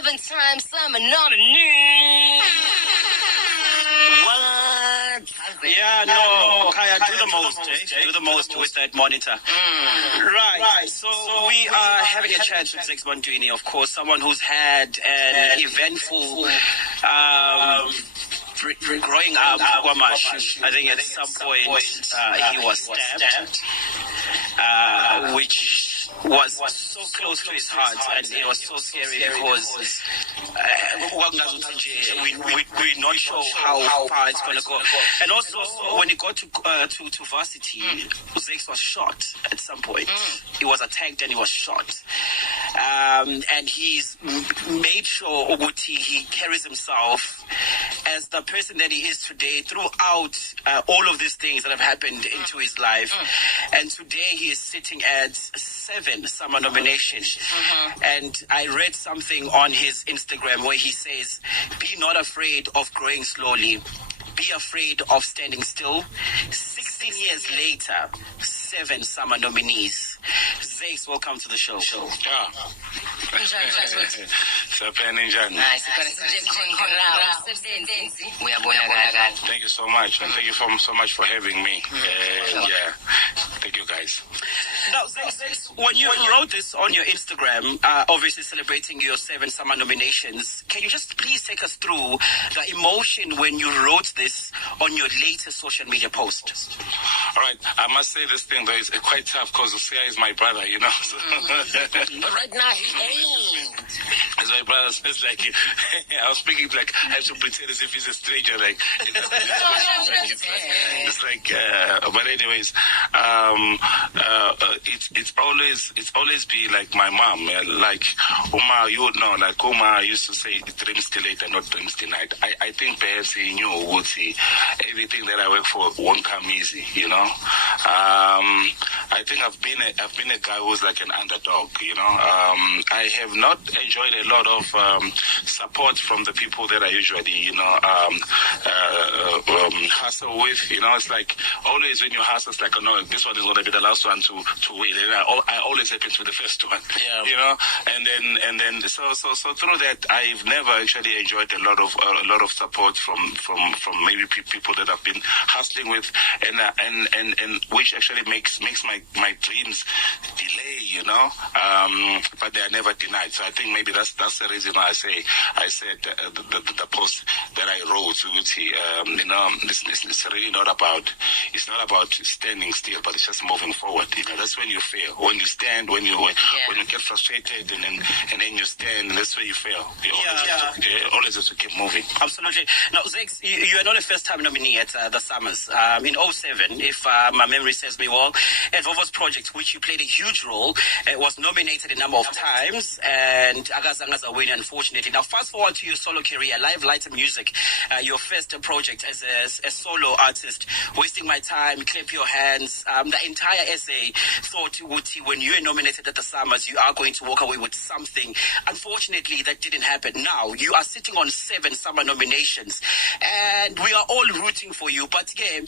7-time summer nominee. What? Yeah, no, Kaya, do the most, eh? Do the most with that monitor. Right, so we are having a chat with Zakes Bantwini, of course, someone who's had an eventful growing up. I think at some point he was stabbed, which was so close to his heart, and it was so scary because we're not sure how far it's going to go. And also, when he got to varsity, Zakes was shot at some point. He was attacked and he was shot. And he's made sure Uguti he carries himself as the person that he is today throughout all of these things that have happened into his life. And today he is sitting at 7 summer nominations. And I read something on his Instagram where he says, be not afraid of growing slowly. Be afraid of standing still. 16 years later, 7 summer nominees. Zakes, welcome to the show. Thank you so much, and thank you so much for having me. Yeah, thank you guys. Now, Zakes, when you wrote this on your Instagram, obviously celebrating your 7 summer nominations, can you just please take us through the emotion when you wrote this on your latest social media post? All right, I must say this thing though, it's quite tough because Usia is my brother, you know. So but right now he ain't. As my brother says, like, I was speaking like I have to pretend as if he's a stranger, like. It's like, but anyways, it's always be like my mom, like Uma, you would know, like Uma used to say, dreams till late and not dreams tonight. I think perhaps he knew would see everything that I work for won't come easy, you know. I think I've been a guy who's like an underdog, you know. I have not enjoyed a lot of support from the people that I usually, you know, hustle with. You know, it's like always when you hustle, it's like, oh no, this one is going to be the last one to win. And I always happen to be the first one. Yeah. You know, and then so through that, I've never actually enjoyed a lot of support from maybe people that I've been hustling with, and which actually makes my dreams delay, you know, but they are never denied. So I think maybe that's the reason why I said the post that I wrote, you know, it's really not about standing still, but it's just moving forward. You know, that's when you fail. When you stand, when you get frustrated, and then you stand, that's where you fail. You always have to keep moving. Absolutely. Now, Zakes, you are not a first-time nominee at the Summers. In 2007, if my memory serves me well, at Vovo's project, which you played a huge role, was nominated a number of times, and Agazangaza win, unfortunately. Now, fast forward to your solo career, Live Lighter Music, your first project as a solo artist, Wasting My Time, Clap Your Hands. The entire essay thought, Uti, when you were nominated at the Summers, you are going to walk away with something. Unfortunately, that didn't happen. Now, you are sitting on 7 summer nominations, and we are all rooting for you. But again,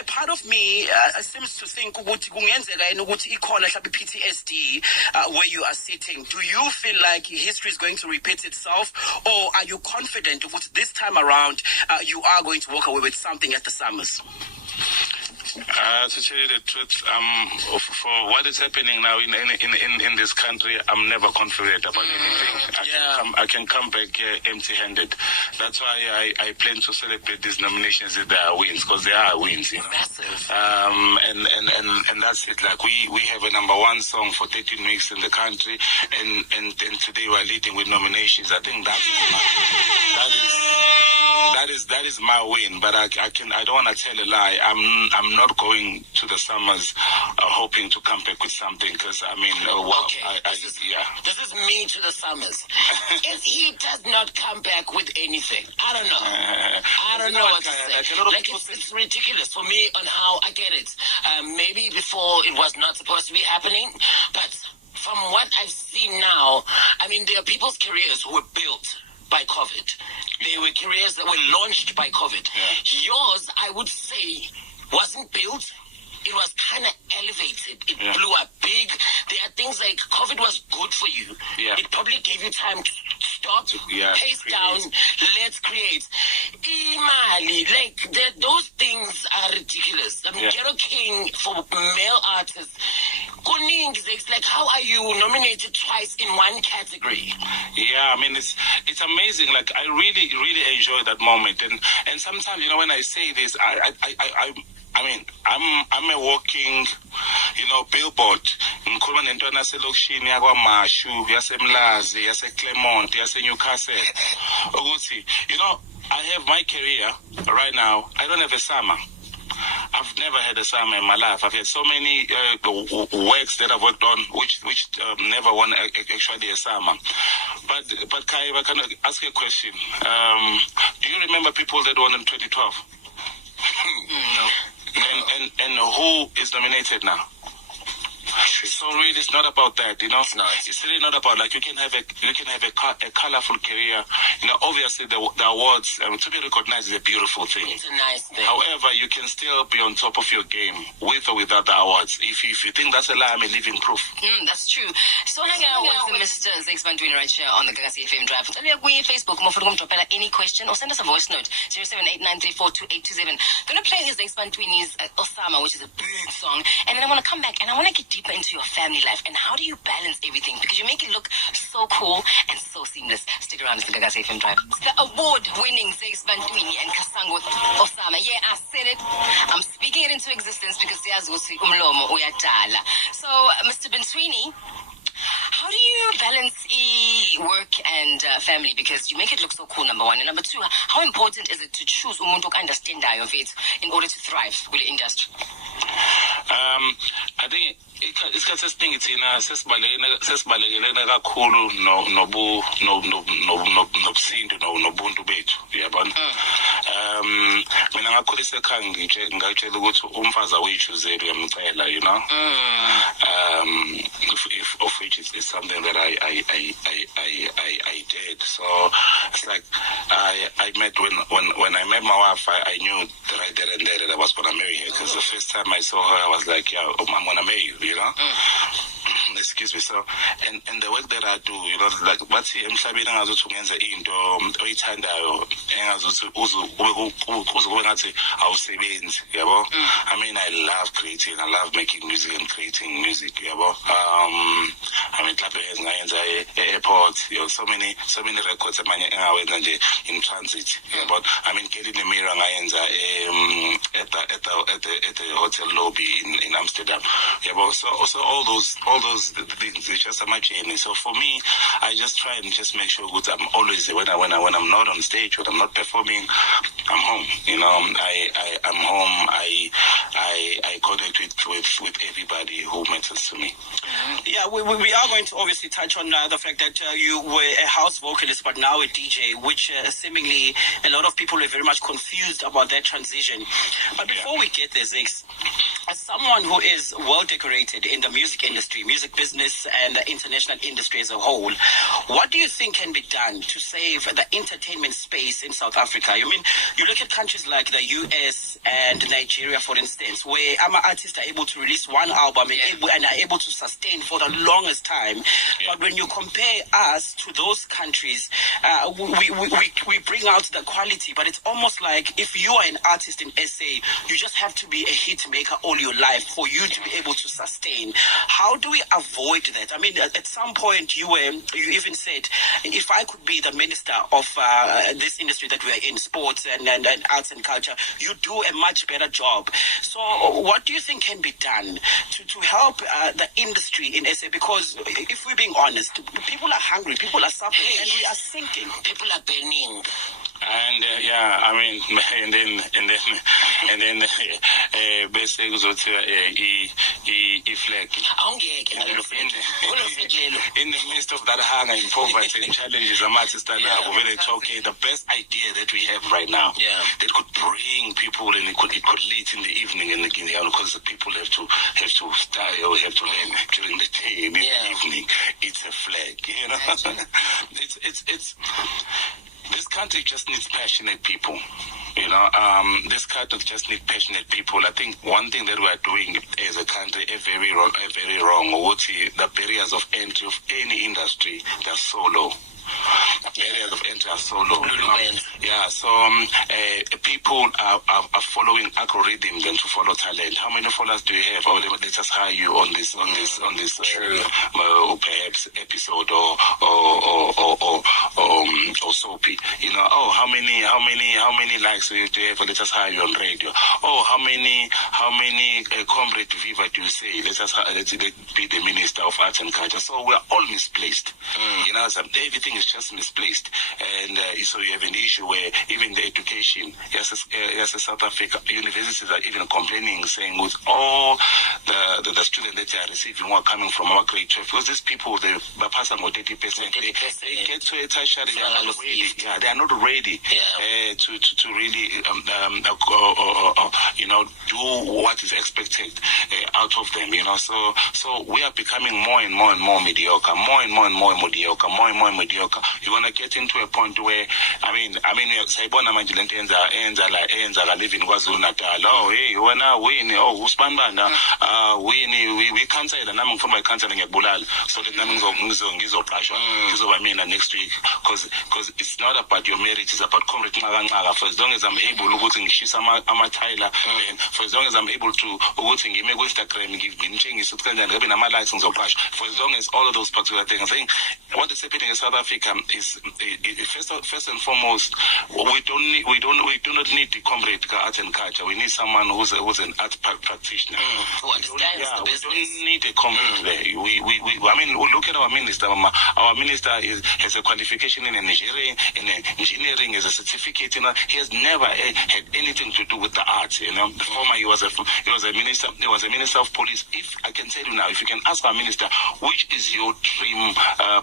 a part of me seems to think PTSD where you are sitting. Do you feel like history is going to repeat itself, or are you confident that this time around you are going to walk away with something at the Summers? To tell you the truth, for what is happening now in this country, I'm never confident about anything. I can come back empty-handed. That's why I plan to celebrate these nominations if they are wins, because they are wins. You know? Massive. And that's it. Like we have a #1 song for 13 weeks in the country, and today we're leading with nominations. I think that is my win. But I don't want to tell a lie. I'm not going to the Summers hoping to come back with something, because I mean, this is me to the Summers. If he does not come back with anything, I don't know. I don't know what to say. Like it's ridiculous for me on how I get it. Maybe before it was not supposed to be happening, but from what I've seen now, I mean, there are people's careers who were built by COVID. They were careers that were launched by COVID. Yeah. Yours, I would say, wasn't built, it was kind of elevated. It blew up big. There are things like COVID was good for you. Yeah. It probably gave you time to stop, pace down, let's create. Imali, like those things are ridiculous. I mean, Ghetto King for male artists. It's like, how are you nominated twice in one category? Yeah, I mean, it's amazing. Like, I really enjoy that moment. And sometimes, you know, when I say this, I mean, I'm a walking, you know, billboard. Ngikhuluma nento naselokishini yakwaMashu, yaseMlazi, yaseClermont, yaseNewcastle. Ukuthi, you know, I have my career right now. I don't have a summer. I've never had a summer in my life. I've had so many works that I've worked on which never won actually a summer. But Kai, I can ask you a question. Do you remember people that won in 2012? No. And who is nominated now? So really, it's not about that, you know. It's really not about, like, you can have a colorful career. You know, obviously the awards, to be recognized is a beautiful thing. It's a nice thing. However, you can still be on top of your game with or without the awards. If you think that's a lie, I'm a living proof. That's true. So hang out with Mr. Zakes Bantwini right here on the Gagasi FM Drive. Tell me Facebook, any question, or send us a voice note 0789342827. Gonna play his Zakes Bantwini's Osama, which is a big song, and then I want to come back and I want to get deeper into your family life and how do you balance everything, because you make it look so cool and so seamless. Stick around, it's the Gagasi FM Drive. It's the award-winning Zakes Bantwini and Kasang with Osama. Yeah, I said it. I'm speaking it into existence because umlomo uyadala. So, Mr. Bantwini, how do you balance work and family? Because you make it look so cool, number one. And number two, how important is it to choose umuntu understandayo of it in order to thrive with the industry? I think isikhathi esiningi thina sesibalekele kakhulu nobusinto nobuntu bethu, uyabona. Mina ngakhulisa ekhaya ngitshela ukuthi umfazi awuyijuzeli uyamcela, you know. Of which is something that I did. So it's like I met when I met my wife, I knew that I didn't there that I was gonna marry her, because the first time I saw her I was like, yeah, I'm gonna marry you know. Excuse me. So and the work that I do, you know, like bathi emhlabeni engazuthi ungenza into oyithandayo engazuthi uzube ngathi awusebenzi, yabo. I mean, I love creating, I love making music and creating music, yabo. I mean, lapho ngayenza airport, you know, so many records amanye engawenza nje in transit, yabo. I mean, getting the mirror ngayenza at the hotel lobby in Amsterdam, yabo. So also all those things, it's just a journey. So for me, I just try and just make sure that I'm always when I'm not on stage, when I'm not performing, I'm home. You know, I'm home. I connect with everybody who matters to me. Yeah, we are going to obviously touch on the fact that you were a house vocalist, but now a DJ, which seemingly a lot of people are very much confused about that transition. But before we get there, Zakes, as someone who is well decorated in the music industry, music business, and the international industry as a whole, what do you think can be done to save the entertainment space in South Africa? I mean, you look at countries like the US and Nigeria, for instance, where artists are able to release one album and are able to sustain for the longest time. But when you compare us to those countries, we bring out the quality, but it's almost like if you are an artist in SA, you just have to be a hit maker all your life for you to be able to sustain. How do we avoid that? I mean, at some point you even said, if I could be the minister of this industry that we are in, sports and arts and culture, you do a much better job. So what do you think can be done to help the industry in SA? Because if we're being honest, people are hungry, people are suffering, and we are sinking. People are burning. And I mean, and then basically in the midst of that hunger and poverty and challenges, I'm it's okay. The best idea that we have right now, that could bring people and it could lead in the evening and because the people have to style or have to learn during the day, in the evening. It's a flag, you know. this country just needs passionate people. This country just needs passionate people. I think one thing that we are doing as a country, a very wrong. The barriers of entry of any industry, they're so low. Areas of entry are so low. Yeah, so people are following algorithm than to follow talent. How many followers do you have? Oh, let's just hire you on this perhaps episode or soapy. Oh, how many likes do you have? Let's just hire you on radio. Oh, how many comrade Viva do you say? Let's be the Minister of Arts and Culture. So we're all misplaced. Everything is just misplaced, and so you have an issue where even the education, yes, South Africa universities are even complaining, saying with all the students that they are receiving who are coming from our grade 12, because these people they pass on 30%, they get to a tertiary, they are not ready. Yeah, they are not ready to really do what is expected out of them. So we are becoming more and more mediocre, more and more mediocre. You're gonna get into a point where sayibona manje lento enza la live in KwaZulu-Natal. Oh, hey, wena wini, oh usibanibanda, wini we cancel nami ngifuna uyicancel ngiyakubulala, so that nami ngizoqashwa ngizoba mina next week, because it's not about your marriage, it's about comrade nxaka. For as long as I'm able ukuthi ngishisa ama-Tyler, for as long as I'm able to ukuthi ngime ku-Instagram ngimtshengise ukuthi kanjani ngabe nama-likes ngizoqashwa, for as long as all of those particular things. I think what is happening in South Africa is first and foremost, we do not need the comrade art and culture. We need someone who's an art practitioner who understands the business. We don't need a comrade there. We look at our minister. Our minister has a qualification in engineering, has a certificate. He has never had anything to do with the arts. The former he was a minister. He was a minister of police. If I can tell you now, if you can ask our minister, which is your dream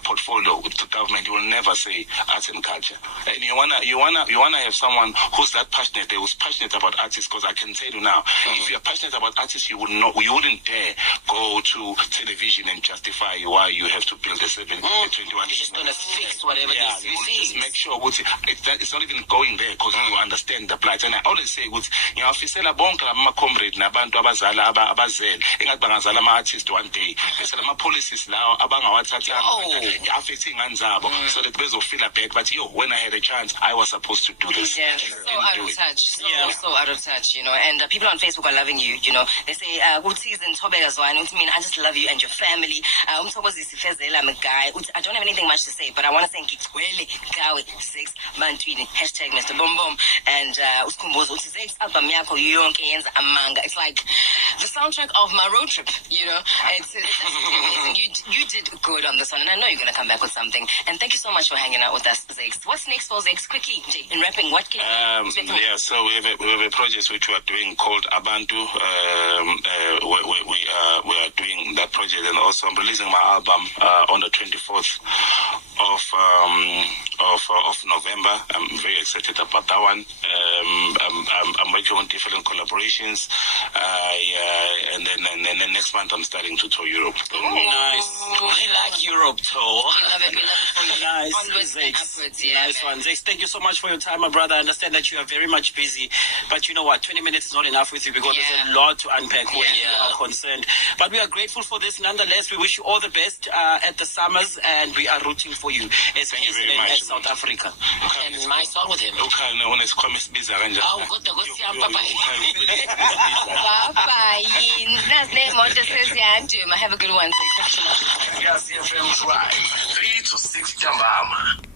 portfolio to government, you will never say arts and culture. And you wanna have someone who's that passionate, who's passionate about artists. Because I can tell you now, if you're passionate about artists, you wouldn't dare go to television and justify why you have to build a 21. You're just gonna fix whatever you see. Just make sure it's not even going there, because you understand the plight. And I always say, ngiyafisela bonke lama comrade nabantu abazala abazele engathi bangazala ama-artist one day, bese lama policies lawo abangawathathi affecting zabo, so that bezofila bad. But when I had a chance, I was supposed to do this. Yeah, so out of touch. So out of touch, and people on Facebook are loving you. They say I just love you and your family. I'm a guy. I don't have anything much to say, but I want to thank you. Zakes Bantwini, hashtag Mr. Boom Boom, and Zakes album yako yonke yenza amanga. It's like the soundtrack of my road trip. It's amazing. You did good on this one, and I know you're gonna come back with something. And thank you so much for hanging out with us, Zakes. What's next for Zakes? Quickly, in rapping, what can you expect? So we have a project which we are doing called Abantu. We are doing that project, and also I'm releasing my album on the 24th of November. I'm very excited about that one. I'm working on different collaborations, and then next month I'm starting to tour Europe. Nice. We like Europe tour. Nice. Nice one, Zakes. Thank you so much for your time, my brother. I understand that you are very much busy, but you know what? 20 minutes is not enough with you, because there's a lot to unpack where you are concerned. But we are grateful for this. Nonetheless, we wish you all the best at the summers, and we are rooting for you as President of South Africa. And my song with him. Have a good one. Yes, FM Drive, 3 to 6 Jambama.